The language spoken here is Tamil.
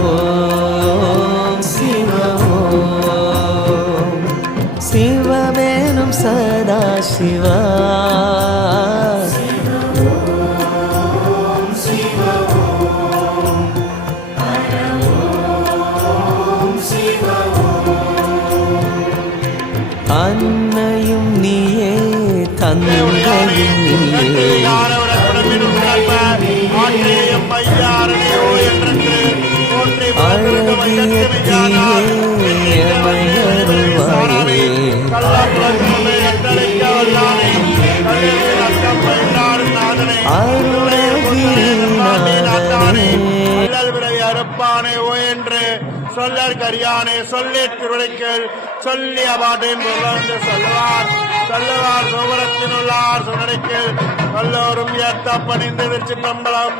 ஓம் சிவ ஓம் சிவவேணும் சதா சிவா அன்னையும் நீயே தந்தையும் நீயே அழகிய தீயே எமையருள்வாயே அருப்பானே ஓ என்று சொல்லற்கரியானே சொல்லி திருவிழைக்கள் சொல்லி அபாட்டையும் சொல்லுவார் சொல்லுவார் சோபரத்தினுள்ளார் சுனடைக்கள் வல்லோரும் ஏத்த பணிந்து திருச்சிற்றம்பலம்.